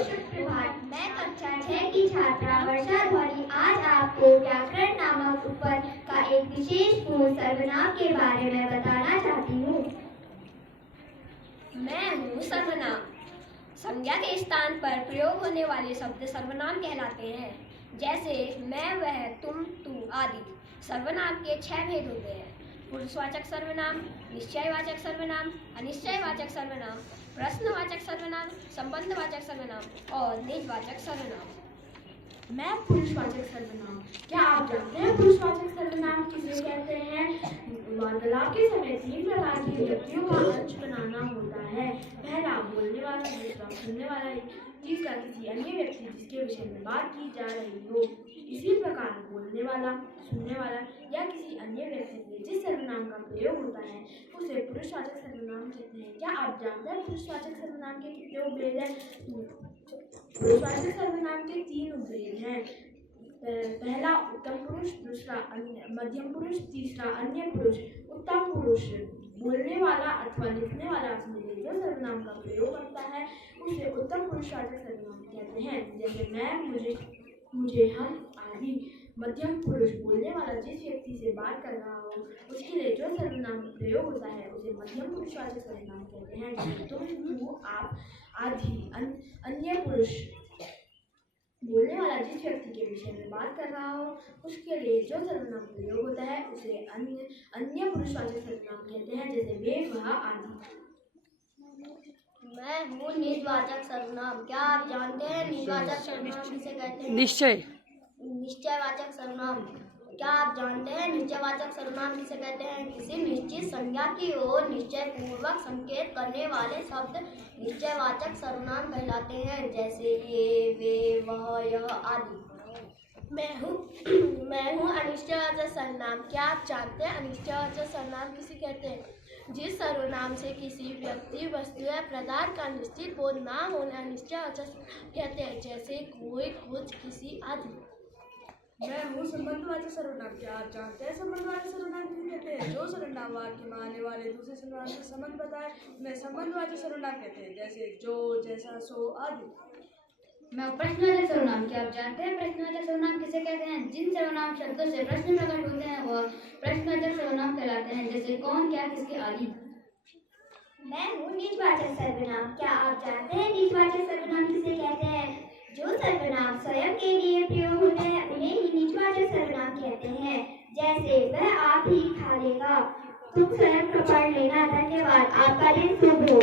सुप्रभात। मैं कक्षा 6 की छात्रा वर्षा ध्वनि आज आपको व्याकरण नामक उपपद का एक विशेष पूर्ण सर्वनाम के बारे में बताना चाहती हूँ। मैं हूँ सर्वनाम। संज्ञा के स्थान पर प्रयोग होने वाले शब्द सर्वनाम कहलाते हैं, जैसे मैं, वह, तुम, तू आदि। सर्वनाम के 6 भेद होते हैं: पुरुषवाचक सर्वनाम, निश्चयवाचक सर्वनाम, अनिश्चयवाचक सर्वनाम, प्रश्नवाचक सर्वनाम, संबंधवाचक सर्वनाम और निजवाचक सर्वनाम। मैं पुरुषवाचक सर्वनाम। क्या आप जानते हैं पुरुषवाचक सर्वनाम किसे कहते हैं? वार्तालाप के समय 3 प्रकार की व्यक्तियों का अंश बनाना होता है। पहला बोलने वाला, दूसरा सुनने वाला, तीसरा किसी अन्य व्यक्ति जिसके विषय में बात की जा रही हो। इसी प्रकार बोलने वाला, सुनने वाला या किसी अन्य व्यक्ति से जिस सर्वनाम का प्रयोग होता है उसे पुरुषवाचक सर्वनाम कहते हैं। क्या आप जानते हैं पुरुषवाचक सर्वनाम के कितने उपभेद हैं? पुरुषवाचक सर्वनाम के 3 उपभेद हैं। पहला उत्तम पुरुष, दूसरा मध्यम पुरुष, तीसरा अन्य पुरुष। उत्तम पुरुष बोलने वाला अथवा लिखने वाला अपने लिए जो सर्वनाम का प्रयोग करता है उसे उत्तम पुरुषवाचक सर्वनाम कहते हैं, जैसे मैं, मुझे, हम आदि। मध्यम पुरुष बोलने वाला जिस व्यक्ति से बात कर रहा हो उसके लिए जो सर्वनाम प्रयोग होता है उसे मध्यम पुरुषवाचक सर्वनाम कहते हैं, तुम, तू, आप आदि। अन्य पुरुष बोलने वाला जिस व्यक्ति के विषय में बात कर रहा हो उसके लिए जो सर्वनाम प्रयोग होता है उसे अन्य पुरुषवाचक सर्वनाम कहते हैं, जैसे वे, वह आदि। मैं हूँ निजवाचक सर्वनाम। क्या आप जानते हैं निजवाचक सर्वनाम किसे कहते हैं? निश्चयवाचक सर्वनाम। क्या आप जानते हैं निश्चयवाचक सर्वनाम किसे कहते हैं? किसी निश्चित संज्ञा की ओर निश्चय पूर्वक संकेत करने वाले शब्द निश्चयवाचक सर्वनाम कहलाते हैं, जैसे ये, वे, वह, यह आदि। मैं हूँ अनिश्चयवाचक सर्वनाम। क्या आप जानते हैं अनिश्चयवाचक सर्वनाम किसे कहते हैं? जिस सर्वनाम से किसी व्यक्ति, वस्तु या पदार्थ का निश्चित बोध ना होने अनिश्चयवाचक कहते हैं, जैसे कोई, कुछ, किसी आदि। मैं हूँ संबंधवाचक सर्वनाम। क्या आप जानते हैं संबंधवाचक सर्वनाम किसे कहते हैं? जो सर्वनाम वाक्य में आने वाले दूसरे सर्वनाम से संबंध बताए उन्हें संबंधवाचक सर्वनाम कहते हैं, जैसे जो, जैसा, सो आदि। मैं प्रश्नवाचक सर्वनाम। क्या आप जानते हैं प्रश्नवाचक सर्वनाम किसे कहते हैं? जिन सर्वनाम शब्दों से प्रश्न प्रकट होते हैं वह प्रश्नवाचक सर्वनाम कहलाते हैं, जैसे कौन, क्या, किसके आदि। मैं हूँ निजवाचक सर्वनाम। क्या आप जानते हैं निजवाचक सर्वनाम किसे कहते हैं? जो सर्वनाम स्वयं के लिए प्रयोग होते हैं उन्हें ही निजवाचक सर्वनाम कहते हैं, जैसे वह आप ही खा लेगा। तुम स्वयं पढ़ लेना। धन्यवाद। आपका दिन शुभ हो।